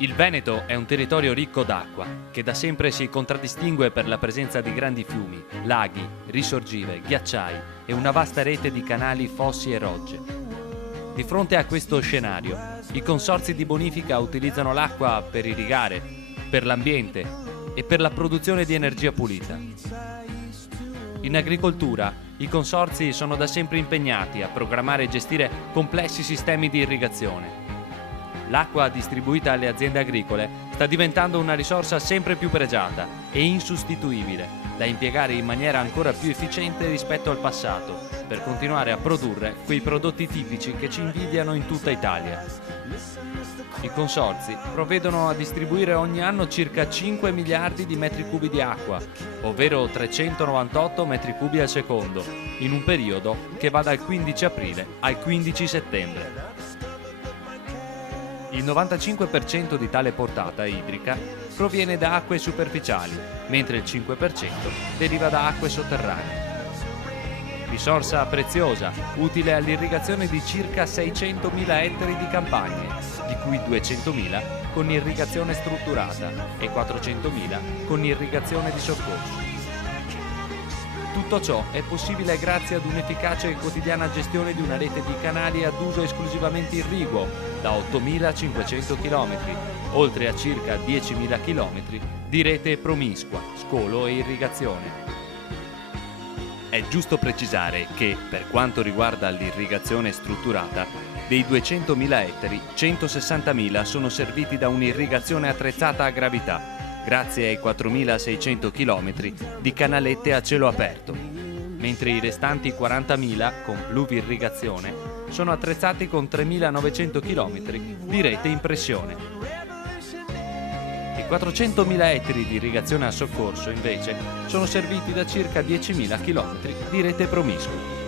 Il Veneto è un territorio ricco d'acqua, che da sempre si contraddistingue per la presenza di grandi fiumi, laghi, risorgive, ghiacciai e una vasta rete di canali, fossi e rogge. Di fronte a questo scenario, i consorzi di bonifica utilizzano l'acqua per irrigare, per l'ambiente e per la produzione di energia pulita. In agricoltura, i consorzi sono da sempre impegnati a programmare e gestire complessi sistemi di irrigazione. L'acqua distribuita alle aziende agricole sta diventando una risorsa sempre più pregiata e insostituibile, da impiegare in maniera ancora più efficiente rispetto al passato, per continuare a produrre quei prodotti tipici che ci invidiano in tutta Italia. I consorzi provvedono a distribuire ogni anno circa 5 miliardi di metri cubi di acqua, ovvero 398 metri cubi al secondo, in un periodo che va dal 15 aprile al 15 settembre. Il 95% di tale portata idrica proviene da acque superficiali, mentre il 5% deriva da acque sotterranee. Risorsa preziosa, utile all'irrigazione di circa 600.000 ettari di campagne, di cui 200.000 con irrigazione strutturata e 400.000 con irrigazione di soccorso. Tutto ciò è possibile grazie ad un'efficace e quotidiana gestione di una rete di canali ad uso esclusivamente irriguo da 8.500 km, oltre a circa 10.000 km di rete promiscua, scolo e irrigazione. È giusto precisare che, per quanto riguarda l'irrigazione strutturata, dei 200.000 ettari, 160.000 sono serviti da un'irrigazione attrezzata a gravità, grazie ai 4.600 km di canalette a cielo aperto, mentre i restanti 40.000 con pluvirrigazione sono attrezzati con 3.900 km di rete in pressione. I 400.000 ettari di irrigazione a soccorso, invece, sono serviti da circa 10.000 km di rete promiscua.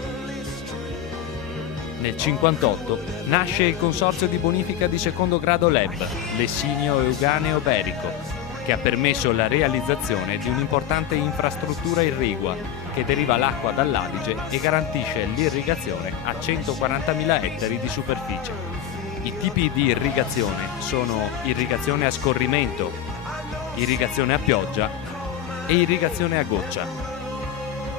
Nel 1958 nasce il Consorzio di Bonifica di Secondo Grado LEB, Lessinio Euganeo Berico, che ha permesso la realizzazione di un'importante infrastruttura irrigua che deriva l'acqua dall'Adige e garantisce l'irrigazione a 140.000 ettari di superficie. I tipi di irrigazione sono irrigazione a scorrimento, irrigazione a pioggia e irrigazione a goccia.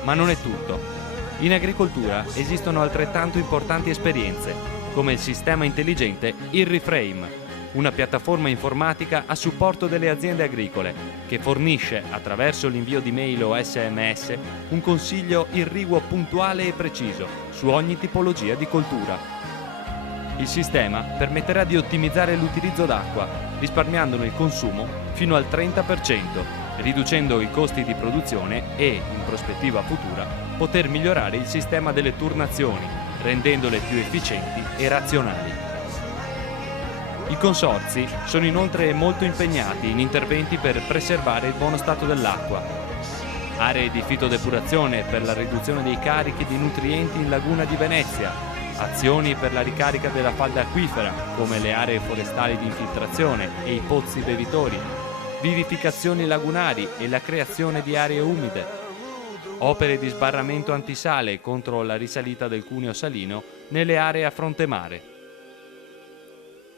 Ma non è tutto. In agricoltura esistono altrettanto importanti esperienze, come il sistema intelligente IrriFrame, una piattaforma informatica a supporto delle aziende agricole che fornisce, attraverso l'invio di mail o SMS, un consiglio irriguo puntuale e preciso su ogni tipologia di coltura. Il sistema permetterà di ottimizzare l'utilizzo d'acqua, risparmiandone il consumo fino al 30%, riducendo i costi di produzione e, in prospettiva futura, poter migliorare il sistema delle turnazioni, rendendole più efficienti e razionali. I consorzi sono inoltre molto impegnati in interventi per preservare il buono stato dell'acqua. Aree di fitodepurazione per la riduzione dei carichi di nutrienti in Laguna di Venezia, azioni per la ricarica della falda acquifera, come le aree forestali di infiltrazione e i pozzi bevitori, vivificazioni lagunari e la creazione di aree umide, opere di sbarramento antisale contro la risalita del cuneo salino nelle aree a fronte mare.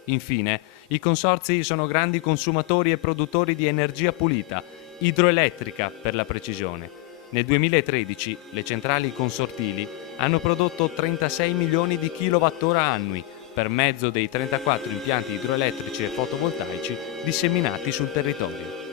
Infine, i consorzi sono grandi consumatori e produttori di energia pulita, idroelettrica per la precisione. Nel 2013 le centrali consortili hanno prodotto 36 milioni di kilowattora annui per mezzo dei 34 impianti idroelettrici e fotovoltaici disseminati sul territorio.